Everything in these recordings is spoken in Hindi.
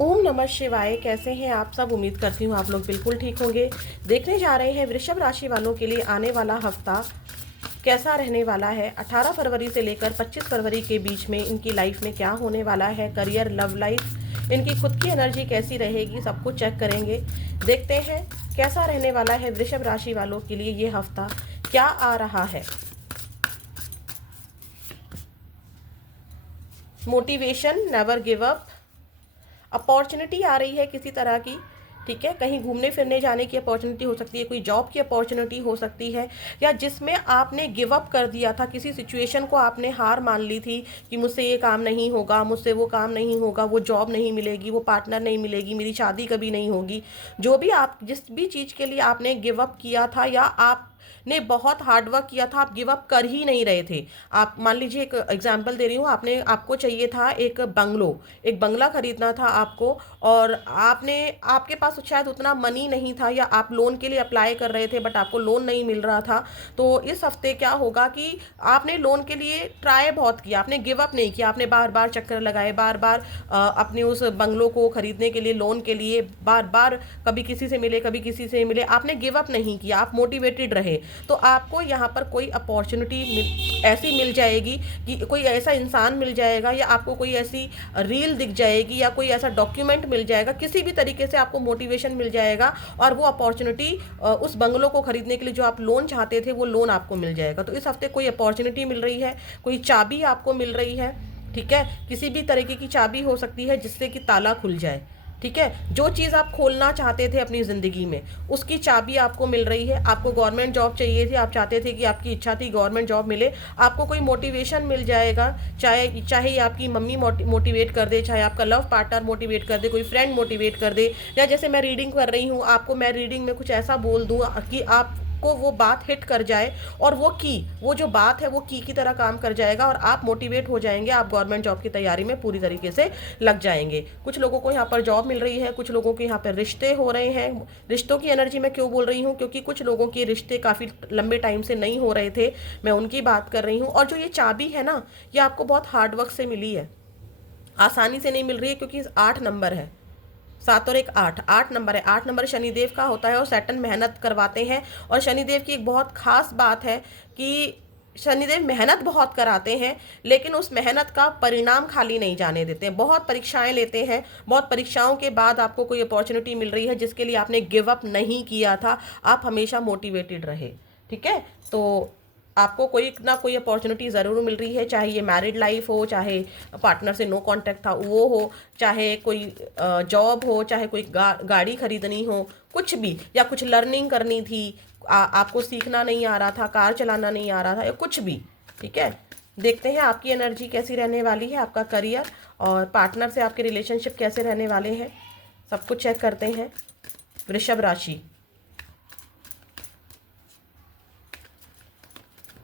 ओम नमः शिवाय। कैसे हैं आप सब? उम्मीद करती हूँ आप लोग बिल्कुल ठीक होंगे। देखने जा रहे हैं वृषभ राशि वालों के लिए आने वाला हफ्ता कैसा रहने वाला है। 18 फरवरी से लेकर 25 फरवरी के बीच में इनकी लाइफ में क्या होने वाला है। करियर, लव लाइफ, इनकी खुद की एनर्जी कैसी रहेगी, सब कुछ चेक करेंगे। देखते हैं कैसा रहने वाला है वृषभ राशि वालों के लिए ये हफ्ता, क्या आ रहा है। Motivation, never give up, opportunity आ रही है किसी तरह की, ठीक है। कहीं घूमने फिरने जाने की अपॉर्चुनिटी हो सकती है, कोई जॉब की अपॉर्चुनिटी हो सकती है, या जिसमें आपने गिव अप कर दिया था, किसी सिचुएशन को आपने हार मान ली थी कि मुझसे ये काम नहीं होगा, मुझसे वो काम नहीं होगा, वो जॉब नहीं मिलेगी, वो पार्टनर नहीं मिलेगी, मेरी शादी कभी नहीं होगी। जो भी आप जिस भी चीज़ के लिए आपने गिव अप किया था या आप ने बहुत हार्ड वर्क किया था, आप गिव अप कर ही नहीं रहे थे। आप मान लीजिए, एक एग्जांपल दे रही हूँ, आपको चाहिए था एक बंगला खरीदना था आपको, और आपने आपके पास शायद उतना मनी नहीं था, या आप लोन के लिए अप्लाई कर रहे थे बट आपको लोन नहीं मिल रहा था। तो इस हफ्ते क्या होगा कि आपने लोन के लिए ट्राई बहुत किया, आपने गिव अप नहीं किया, आपने बार बार चक्कर लगाए, बार बार अपने उस बंगलों को खरीदने के लिए, लोन के लिए बार बार कभी किसी से मिले कभी किसी से मिले, आपने गिव अप नहीं किया, आप मोटिवेटेड रहे। तो आपको यहाँ पर कोई अपॉर्चुनिटी ऐसी मिल जाएगी कि कोई ऐसा इंसान मिल जाएगा, या आपको कोई ऐसी रील दिख जाएगी, या कोई ऐसा डॉक्यूमेंट मिल जाएगा, किसी भी तरीके से आपको मोटिवेशन मिल जाएगा, और वो अपॉर्चुनिटी उस बंगलों को खरीदने के लिए जो आप लोन चाहते थे वो लोन आपको मिल जाएगा। तो इस हफ्ते कोई अपॉर्चुनिटी मिल रही है, कोई चाबी आपको मिल रही है, ठीक है। किसी भी तरीके की चाबी हो सकती है जिससे कि ताला खुल जाए, ठीक है। जो चीज़ आप खोलना चाहते थे अपनी ज़िंदगी में, उसकी चाबी आपको मिल रही है। आपको गवर्नमेंट जॉब चाहिए थी, आप चाहते थे कि आपकी इच्छा थी गवर्नमेंट जॉब मिले, आपको कोई मोटिवेशन मिल जाएगा। चाहे चाहे ये आपकी मम्मी मोटिवेट कर दे, चाहे आपका लव पार्टनर मोटिवेट कर दे, कोई फ्रेंड मोटिवेट कर दे, या जैसे मैं रीडिंग कर रही हूँ, आपको मैं रीडिंग में कुछ ऐसा बोल दूँ कि आप को वो बात हिट कर जाए, और वो जो बात है वो की तरह काम कर जाएगा, और आप मोटिवेट हो जाएंगे, आप गवर्नमेंट जॉब की तैयारी में पूरी तरीके से लग जाएंगे। कुछ लोगों को यहाँ पर जॉब मिल रही है, कुछ लोगों के यहाँ पर रिश्ते हो रहे हैं। रिश्तों की एनर्जी मैं क्यों बोल रही हूँ, क्योंकि कुछ लोगों के रिश्ते काफ़ी लंबे टाइम से नहीं हो रहे थे, मैं उनकी बात कर रही हूँ। और जो ये चाबी है ना, ये आपको बहुत हार्डवर्क से मिली है, आसानी से नहीं मिल रही है, क्योंकि 8 नंबर है, 7 और 1 8, 8 नंबर है। 8 नंबर शनिदेव का होता है, और सैटर्न मेहनत करवाते हैं। और शनिदेव की एक बहुत खास बात है कि शनिदेव मेहनत बहुत कराते हैं, लेकिन उस मेहनत का परिणाम खाली नहीं जाने देते हैं। बहुत परीक्षाएं लेते हैं, बहुत परीक्षाओं के बाद आपको कोई अपॉर्चुनिटी मिल रही है जिसके लिए आपने गिव अप नहीं किया था, आप हमेशा मोटिवेटेड रहे, ठीक है। तो आपको कोई ना कोई अपॉर्चुनिटी ज़रूर मिल रही है, चाहे ये मैरिड लाइफ हो, चाहे पार्टनर से नो कांटेक्ट था वो हो, चाहे कोई जॉब हो, चाहे कोई गाड़ी खरीदनी हो, कुछ भी, या कुछ लर्निंग करनी थी, आपको सीखना नहीं आ रहा था, कार चलाना नहीं आ रहा था, या कुछ भी, ठीक है। देखते हैं आपकी एनर्जी कैसी रहने वाली है, आपका करियर और पार्टनर से आपके रिलेशनशिप कैसे रहने वाले हैं, सब कुछ चेक करते हैं। वृषभ राशि,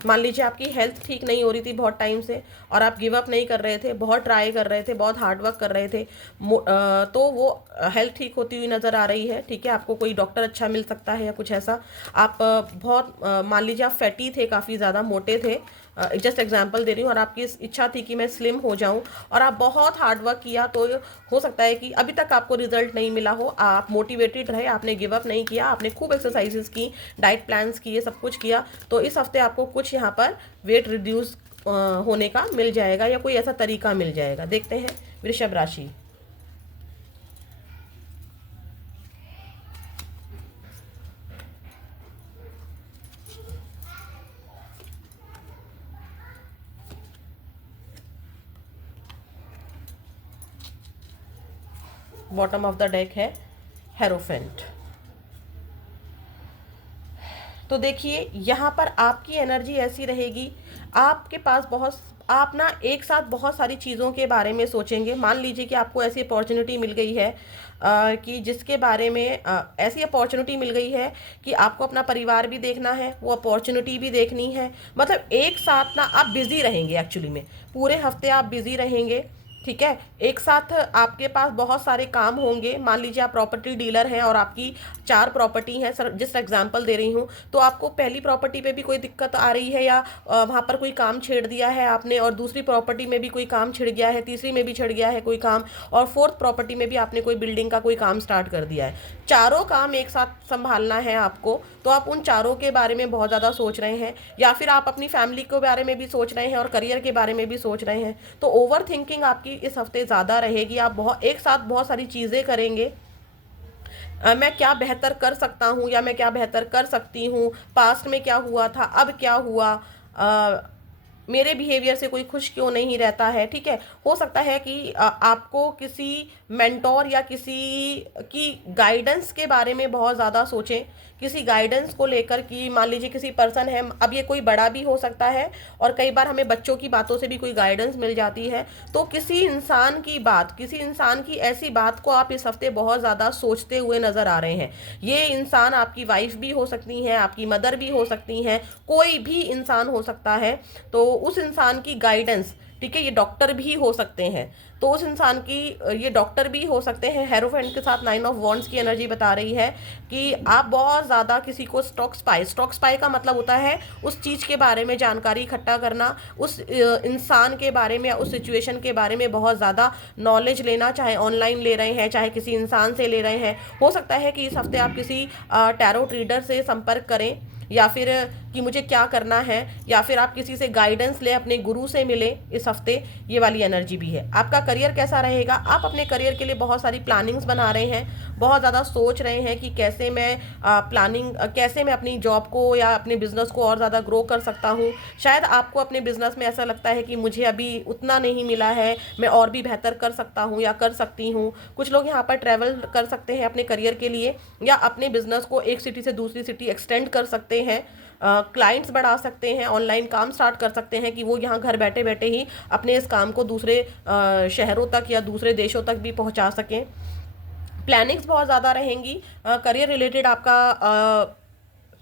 मान लीजिए आपकी हेल्थ ठीक नहीं हो रही थी बहुत टाइम से, और आप गिव अप नहीं कर रहे थे, बहुत ट्राई कर रहे थे, बहुत हार्ड वर्क कर रहे थे, तो वो हेल्थ ठीक होती हुई नज़र आ रही है, ठीक है। आपको कोई डॉक्टर अच्छा मिल सकता है या कुछ ऐसा। आप मान लीजिए आप फैटी थे, काफ़ी ज़्यादा मोटे थे, जस्ट एग्जांपल दे रही हूँ, और आपकी इच्छा थी कि मैं स्लिम हो जाऊँ, और आप बहुत हार्ड वर्क किया, तो हो सकता है कि अभी तक आपको रिजल्ट नहीं मिला हो, आप मोटिवेटेड रहे, आपने गिव अप नहीं किया, आपने खूब एक्सरसाइजेस की, डाइट प्लान्स किए, सब कुछ किया। तो इस हफ्ते आपको कुछ यहाँ पर वेट रिड्यूस होने का मिल जाएगा, या कोई ऐसा तरीका मिल जाएगा। देखते हैं वृषभ राशि, बॉटम ऑफ द डेक है हेरोफेंट। तो देखिए यहाँ पर आपकी एनर्जी ऐसी रहेगी, आपके पास आप ना एक साथ बहुत सारी चीज़ों के बारे में सोचेंगे। मान लीजिए कि आपको ऐसी अपॉर्चुनिटी मिल गई है कि जिसके बारे में ऐसी अपॉर्चुनिटी मिल गई है कि आपको अपना परिवार भी देखना है, वो अपॉर्चुनिटी भी देखनी है, मतलब एक साथ ना आप बिज़ी रहेंगे। एक्चुअली में पूरे हफ्ते आप बिज़ी रहेंगे, ठीक है। एक साथ आपके पास बहुत सारे काम होंगे। मान लीजिए आप प्रॉपर्टी डीलर हैं और आपकी 4 प्रॉपर्टी हैं, सर जिस एग्जांपल दे रही हूँ, तो आपको पहली प्रॉपर्टी पे भी कोई दिक्कत आ रही है या वहाँ पर कोई काम छेड़ दिया है आपने, और दूसरी प्रॉपर्टी में भी कोई काम छिड़ गया है, तीसरी में भी छिड़ गया है कोई काम, और फोर्थ प्रॉपर्टी में भी आपने कोई बिल्डिंग का कोई काम स्टार्ट कर दिया है। चारों काम एक साथ संभालना है आपको, तो आप उन चारों के बारे में बहुत ज़्यादा सोच रहे हैं, या फिर आप अपनी फैमिली के बारे में भी सोच रहे हैं और करियर के बारे में भी सोच रहे हैं। तो ओवर थिंकिंग आपकी इस हफ्ते ज़्यादा रहेगी। आप बहुत एक साथ बहुत सारी चीज़ें करेंगे। मैं क्या बेहतर कर सकता हूँ या मैं क्या बेहतर कर सकती हूँ, पास्ट में क्या हुआ था, अब क्या हुआ, मेरे बिहेवियर से कोई खुश क्यों नहीं रहता है। ठीक है, हो सकता है कि आपको किसी मेंटोर या किसी की गाइडेंस के बारे में बहुत ज़्यादा सोचें, किसी गाइडेंस को लेकर, कि मान लीजिए किसी पर्सन है, अब ये कोई बड़ा भी हो सकता है, और कई बार हमें बच्चों की बातों से भी कोई गाइडेंस मिल जाती है। तो किसी इंसान की बात, किसी इंसान की ऐसी बात को आप इस हफ्ते बहुत ज़्यादा सोचते हुए नज़र आ रहे हैं। ये इंसान आपकी वाइफ भी हो सकती हैं, आपकी मदर भी हो सकती हैं, कोई भी इंसान हो सकता है। तो उस इंसान की गाइडेंस, ठीक है, ये डॉक्टर भी हो सकते हैं, तो उस इंसान की, ये डॉक्टर भी हो सकते हैं। हेरोफेंट के साथ 9 ऑफ वॉन्ड्स की एनर्जी बता रही है कि आप बहुत ज़्यादा किसी को स्टॉक स्पाई का मतलब होता है उस चीज़ के बारे में जानकारी इकट्ठा करना, उस इंसान के बारे में या उस सिचुएशन के बारे में बहुत ज़्यादा नॉलेज लेना, चाहे ऑनलाइन ले रहे हैं, चाहे किसी इंसान से ले रहे हैं। हो सकता है कि इस हफ्ते आप किसी टैरो ट्रीडर से संपर्क करें, या फिर कि मुझे क्या करना है, या फिर आप किसी से गाइडेंस ले, अपने गुरु से मिले इस हफ्ते, ये वाली एनर्जी भी है। आपका करियर कैसा रहेगा? आप अपने करियर के लिए बहुत सारी प्लानिंग्स बना रहे हैं, बहुत ज़्यादा सोच रहे हैं कि कैसे मैं कैसे मैं अपनी जॉब को या अपने बिजनेस को और ज़्यादा ग्रो कर सकता हूँ। शायद आपको अपने बिजनेस में ऐसा लगता है कि मुझे अभी उतना नहीं मिला है, मैं और भी बेहतर कर सकता हूँ या कर सकती हूँ। कुछ लोग यहाँ पर ट्रैवल कर सकते हैं अपने करियर के लिए, या अपने बिजनेस को एक सिटी से दूसरी सिटी एक्सटेंड कर सकते हैं, क्लाइंट्स बढ़ा सकते हैं, ऑनलाइन काम स्टार्ट कर सकते हैं कि वो यहाँ घर बैठे बैठे ही अपने इस काम को दूसरे शहरों तक या दूसरे देशों तक भी पहुँचा सकें। प्लानिंग्स बहुत ज़्यादा रहेंगी। करियर रिलेटेड आपका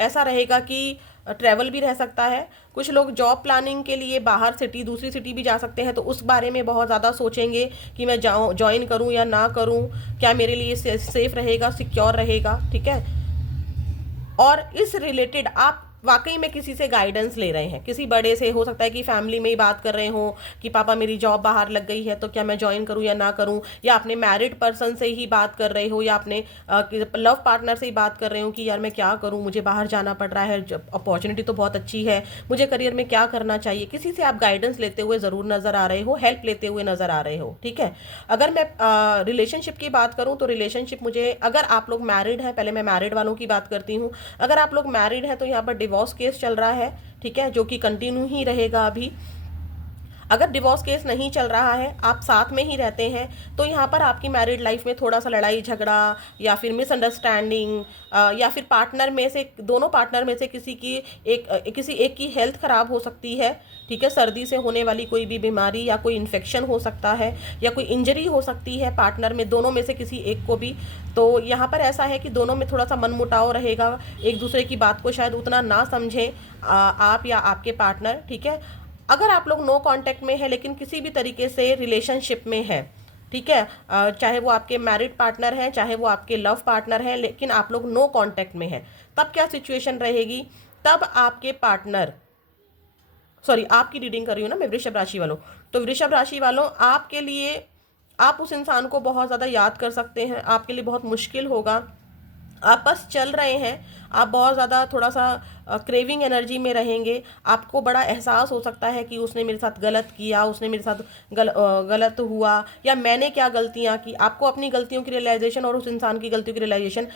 ऐसा रहेगा कि ट्रैवल भी रह सकता है। कुछ लोग जॉब प्लानिंग के लिए बाहर सिटी, दूसरी सिटी भी जा सकते हैं, तो उस बारे में बहुत ज़्यादा सोचेंगे कि मैं ज्वाइन करूं या ना करूं, क्या मेरे लिए सेफ रहेगा, सिक्योर रहेगा। ठीक है, और इस रिलेटेड आप वाकई में किसी से गाइडेंस ले रहे हैं, किसी बड़े से, हो सकता है कि फैमिली में ही बात कर रहे हो कि पापा मेरी जॉब बाहर लग गई है तो क्या मैं ज्वाइन करूं या ना करूं, या अपने मैरिड पर्सन से ही बात कर रहे हो, या अपने लव पार्टनर से ही बात कर रहे हो कि यार मैं क्या करूं, मुझे बाहर जाना पड़ रहा है, अपॉर्चुनिटी तो बहुत अच्छी है, मुझे करियर में क्या करना चाहिए। किसी से आप गाइडेंस लेते हुए ज़रूर नज़र आ रहे हो, हेल्प लेते हुए नज़र आ रहे हो। ठीक है, अगर मैं रिलेशनशिप की बात करूँ तो रिलेशनशिप, मुझे, अगर आप लोग मैरिड हैं, पहले मैं मैरिड वालों की बात करती हूँ। अगर आप लोग मैरिड हैं तो यहाँ पर डिवोर्स केस चल रहा है, ठीक है, जो कि कंटिन्यू ही रहेगा अभी। अगर डिवोर्स केस नहीं चल रहा है, आप साथ में ही रहते हैं, तो यहाँ पर आपकी मैरिड लाइफ में थोड़ा सा लड़ाई झगड़ा या फिर मिसअंडरस्टैंडिंग, या फिर पार्टनर में से, दोनों पार्टनर में से किसी एक की हेल्थ खराब हो सकती है। ठीक है, सर्दी से होने वाली कोई भी बीमारी या कोई इन्फेक्शन हो सकता है, या कोई इंजरी हो सकती है पार्टनर में, दोनों में से किसी एक को भी। तो यहाँ पर ऐसा है कि दोनों में थोड़ा सा मनमुटाव रहेगा, एक दूसरे की बात को शायद उतना ना समझें आप या आपके पार्टनर। ठीक है, अगर आप लोग नो कांटेक्ट में है लेकिन किसी भी तरीके से रिलेशनशिप में है, ठीक है, चाहे वो आपके मैरिड पार्टनर हैं, चाहे वो आपके लव पार्टनर हैं, लेकिन आप लोग नो कांटेक्ट में हैं, तब क्या सिचुएशन रहेगी? तब आपके पार्टनर, सॉरी आपकी रीडिंग कर रही हूँ ना मैं, वृषभ राशि वालों, तो वृषभ राशि वालों, आपके लिए, आप उस इंसान को बहुत ज़्यादा याद कर सकते हैं, आपके लिए बहुत मुश्किल होगा, आप बस चल रहे हैं, आप बहुत ज़्यादा थोड़ा सा क्रेविंग एनर्जी में रहेंगे। आपको बड़ा एहसास हो सकता है कि उसने मेरे साथ गलत किया, उसने मेरे साथ गलत हुआ, या मैंने क्या गलतियां की। आपको अपनी गलतियों की रियलाइजेशन और उस इंसान की गलतियों की रियलाइजेशन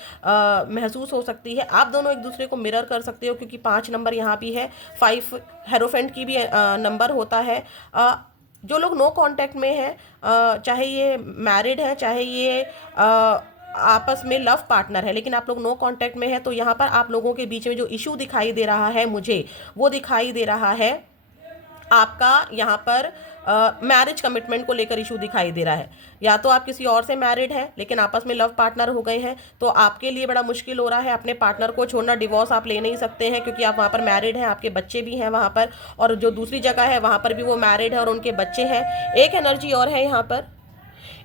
महसूस हो सकती है। आप दोनों एक दूसरे को मिरर कर सकते हो, क्योंकि 5 नंबर यहाँ भी है, 5 हेरोफेंट की भी नंबर होता है। जो लोग नो कांटेक्ट में हैं, चाहे ये मैरिड है, चाहे ये आपस में लव पार्टनर है, लेकिन आप लोग नो कांटेक्ट में है, तो यहाँ पर आप लोगों के बीच में जो इशू दिखाई दे रहा है मुझे, वो दिखाई दे रहा है आपका यहाँ पर मैरिज कमिटमेंट को लेकर इशू दिखाई दे रहा है। या तो आप किसी और से मैरिड हैं लेकिन आपस में लव पार्टनर हो गए हैं, तो आपके लिए बड़ा मुश्किल हो रहा है अपने पार्टनर को छोड़ना। डिवोर्स आप ले नहीं सकते हैं क्योंकि आप वहाँ पर मैरिड हैं, आपके बच्चे भी हैं वहाँ पर, और जो दूसरी जगह है वहाँ पर भी वो मैरिड है और उनके बच्चे हैं। एक एनर्जी और है यहाँ पर,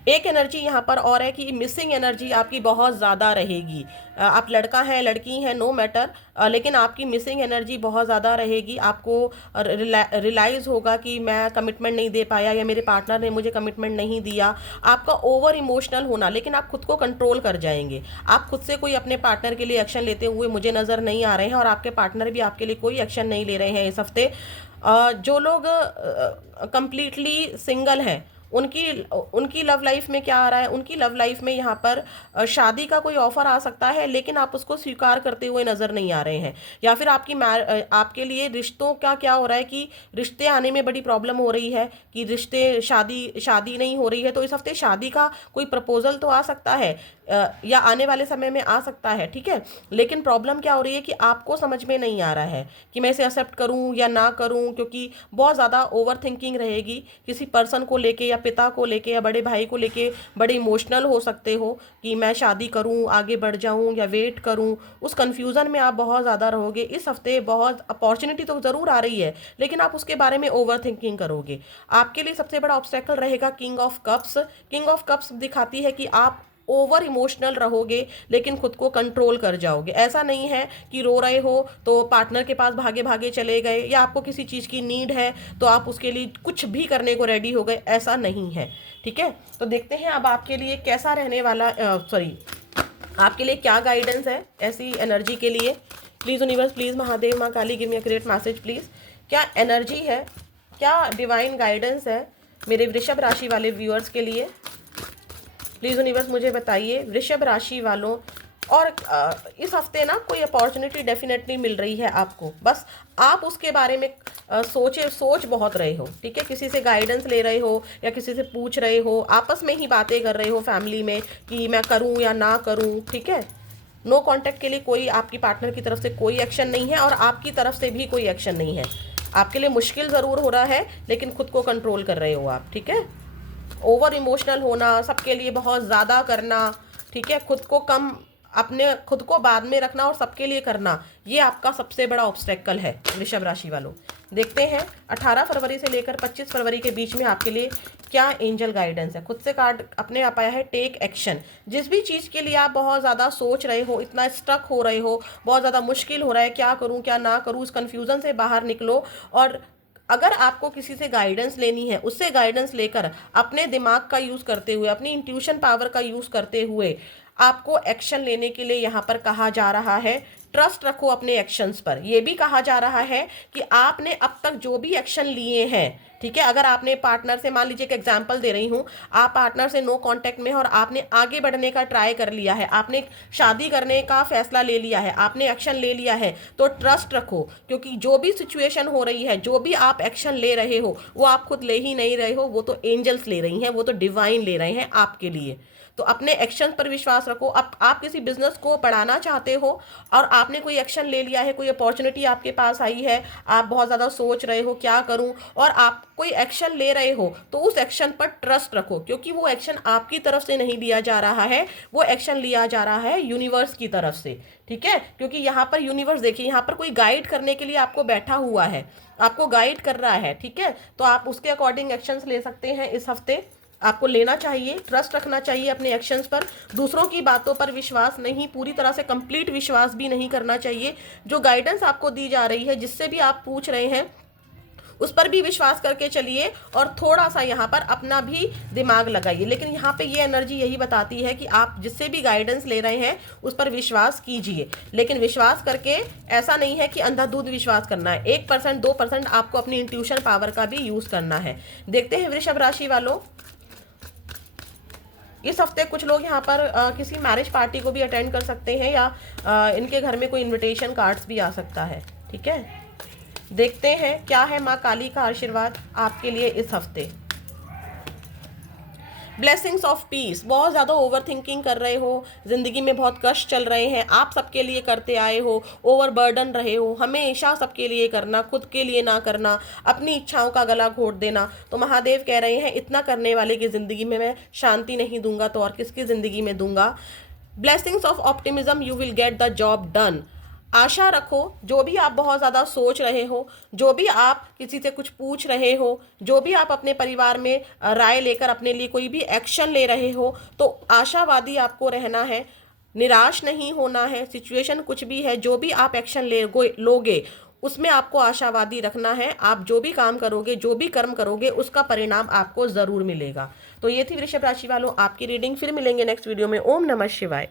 एक एनर्जी यहाँ पर और है कि मिसिंग एनर्जी आपकी बहुत ज़्यादा रहेगी। आप लड़का हैं लड़की हैं नो मैटर, लेकिन आपकी मिसिंग एनर्जी बहुत ज़्यादा रहेगी। आपको रियलाइज़ होगा कि मैं कमिटमेंट नहीं दे पाया या मेरे पार्टनर ने मुझे कमिटमेंट नहीं दिया। आपका ओवर इमोशनल होना, लेकिन आप खुद को कंट्रोल कर जाएंगे। आप खुद से कोई अपने पार्टनर के लिए एक्शन लेते हुए मुझे नज़र नहीं आ रहे हैं, और आपके पार्टनर भी आपके लिए कोई एक्शन नहीं ले रहे हैं इस हफ्ते। जो लोग कंप्लीटली सिंगल हैं उनकी उनकी लव लाइफ में क्या आ रहा है, उनकी लव लाइफ में यहाँ पर शादी का कोई ऑफर आ सकता है, लेकिन आप उसको स्वीकार करते हुए नज़र नहीं आ रहे हैं। या फिर आपके लिए रिश्तों का क्या हो रहा है कि रिश्ते आने में बड़ी प्रॉब्लम हो रही है कि रिश्ते शादी नहीं हो रही है। तो इस हफ्ते शादी का कोई प्रपोजल तो आ सकता है या आने वाले समय में आ सकता है, ठीक है। लेकिन प्रॉब्लम क्या हो रही है कि आपको समझ में नहीं आ रहा है कि मैं इसे एक्सेप्ट करूं या ना करूं, क्योंकि बहुत ज़्यादा ओवर थिंकिंग रहेगी किसी पर्सन को लेके या पिता को लेके या बड़े भाई को लेके। बड़े इमोशनल हो सकते हो कि मैं शादी करूं, आगे बढ़ जाऊं या वेट करूं। उस कन्फ्यूज़न में आप बहुत ज़्यादा रहोगे इस हफ्ते। बहुत अपॉर्चुनिटी तो ज़रूर आ रही है लेकिन आप उसके बारे में ओवर थिंकिंग करोगे। आपके लिए सबसे बड़ा ऑब्स्टेकल रहेगा king of cups. King of cups दिखाती है कि आप ओवर इमोशनल रहोगे लेकिन खुद को कंट्रोल कर जाओगे। ऐसा नहीं है कि रो रहे हो तो पार्टनर के पास भागे भागे चले गए, या आपको किसी चीज़ की नीड है तो आप उसके लिए कुछ भी करने को रेडी हो गए, ऐसा नहीं है, ठीक है। तो देखते हैं अब आपके लिए कैसा रहने वाला, आपके लिए क्या गाइडेंस है ऐसी एनर्जी के लिए। प्लीज़ यूनिवर्स, प्लीज़ महादेव, माँ Kali, give me a great message please. क्या एनर्जी है, क्या डिवाइन गाइडेंस है मेरे वृषभ राशि वाले व्यूअर्स के लिए। प्लीज़ यूनिवर्स मुझे बताइए वृषभ राशि वालों। और इस हफ्ते ना कोई अपॉर्चुनिटी डेफिनेटली मिल रही है आपको, बस आप उसके बारे में सोच बहुत रहे हो, ठीक है। किसी से गाइडेंस ले रहे हो या किसी से पूछ रहे हो, आपस में ही बातें कर रहे हो फैमिली में कि मैं करूं या ना करूं, ठीक है। नो कॉन्टैक्ट के लिए कोई आपकी पार्टनर की तरफ से कोई एक्शन नहीं है और आपकी तरफ से भी कोई एक्शन नहीं है। आपके लिए मुश्किल ज़रूर हो रहा है लेकिन खुद को कंट्रोल कर रहे हो आप, ठीक है। ओवर इमोशनल होना, सबके लिए बहुत ज़्यादा करना, ठीक है, खुद को कम, अपने खुद को बाद में रखना और सबके लिए करना, ये आपका सबसे बड़ा ऑब्स्टेकल है वृषभ राशि वालों। देखते हैं 18 फरवरी से लेकर 25 फरवरी के बीच में आपके लिए क्या एंजल गाइडेंस है। खुद से कार्ड अपने आप आया है टेक एक्शन। जिस भी चीज़ के लिए आप बहुत ज़्यादा सोच रहे हो, इतना स्ट्रक हो रहे हो, बहुत ज़्यादा मुश्किल हो रहा है क्या करूँ क्या ना करूँ, इस कन्फ्यूज़न से बाहर निकलो। और अगर आपको किसी से गाइडेंस लेनी है, उससे गाइडेंस लेकर अपने दिमाग का यूज़ करते हुए, अपनी इंट्यूशन पावर का यूज़ करते हुए आपको एक्शन लेने के लिए यहाँ पर कहा जा रहा है। ट्रस्ट रखो अपने एक्शंस पर। यह भी कहा जा रहा है कि आपने अब तक जो भी एक्शन लिए हैं, ठीक है, अगर आपने पार्टनर से, मान लीजिए एक एग्जांपल दे रही हूँ, आप पार्टनर से नो कांटेक्ट में और आपने आगे बढ़ने का ट्राई कर लिया है, आपने शादी करने का फैसला ले लिया है, आपने एक्शन ले लिया है, तो ट्रस्ट रखो। क्योंकि जो भी सिचुएशन हो रही है, जो भी आप एक्शन ले रहे हो, वो आप खुद ले ही नहीं रहे हो, वो तो एंजल्स ले रही हैं, वो तो डिवाइन ले रहे हैं आपके लिए। तो अपने एक्शन पर विश्वास रखो। अब आप किसी बिजनेस को बढ़ाना चाहते हो और आपने कोई एक्शन ले लिया है, कोई अपॉर्चुनिटी आपके पास आई है, आप बहुत ज़्यादा सोच रहे हो क्या करूं, और आप कोई एक्शन ले रहे हो, तो उस एक्शन पर ट्रस्ट रखो। क्योंकि वो एक्शन आपकी तरफ से नहीं लिया जा रहा है, वो एक्शन लिया जा रहा है यूनिवर्स की तरफ से, ठीक है। क्योंकि यहाँ पर यूनिवर्स, देखिए यहाँ पर कोई गाइड करने के लिए आपको बैठा हुआ है, आपको गाइड कर रहा है, ठीक है। तो आप उसके अकॉर्डिंग एक्शंस ले सकते हैं इस हफ्ते। आपको लेना चाहिए, ट्रस्ट रखना चाहिए अपने एक्शंस पर। दूसरों की बातों पर विश्वास नहीं, पूरी तरह से कंप्लीट विश्वास भी नहीं करना चाहिए। जो गाइडेंस आपको दी जा रही है, जिससे भी आप पूछ रहे हैं, उस पर भी विश्वास करके चलिए और थोड़ा सा यहाँ पर अपना भी दिमाग लगाइए। लेकिन यहाँ पे ये एनर्जी यही बताती है कि आप जिससे भी गाइडेंस ले रहे हैं उस पर विश्वास कीजिए, लेकिन विश्वास करके ऐसा नहीं है कि अंधाधुंध विश्वास करना है। 1% 2% आपको अपनी इंट्यूशन पावर का भी यूज़ करना है। देखते हैं वृषभ राशि वालों, इस हफ्ते कुछ लोग यहाँ पर किसी मैरिज पार्टी को भी अटेंड कर सकते हैं, या इनके घर में कोई इनविटेशन कार्ड्स भी आ सकता है, ठीक है। देखते हैं क्या है माँ काली का आशीर्वाद आपके लिए इस हफ्ते। ब्लेसिंग्स ऑफ पीस, बहुत ज़्यादा ओवर थिंकिंग कर रहे हो, ज़िंदगी में बहुत कष्ट चल रहे हैं, आप सबके लिए करते आए हो, ओवर बर्डन रहे हो, हमेशा सबके लिए करना, खुद के लिए ना करना, अपनी इच्छाओं का गला घोट देना। तो महादेव कह रहे हैं इतना करने वाले की ज़िंदगी में मैं शांति नहीं दूंगा तो और किसकी ज़िंदगी में दूंगा। Blessings of optimism, you will get the job done. आशा रखो, जो भी आप बहुत ज़्यादा सोच रहे हो, जो भी आप किसी से कुछ पूछ रहे हो, जो भी आप अपने परिवार में राय लेकर अपने लिए कोई भी एक्शन ले रहे हो, तो आशावादी आपको रहना है, निराश नहीं होना है। सिचुएशन कुछ भी है, जो भी आप एक्शन लोगे उसमें आपको आशावादी रखना है। आप जो भी काम करोगे, जो भी कर्म करोगे, उसका परिणाम आपको ज़रूर मिलेगा। तो ये थी वृषभ राशि वालों आपकी रीडिंग। फिर मिलेंगे नेक्स्ट वीडियो में। ओम नमः शिवाय।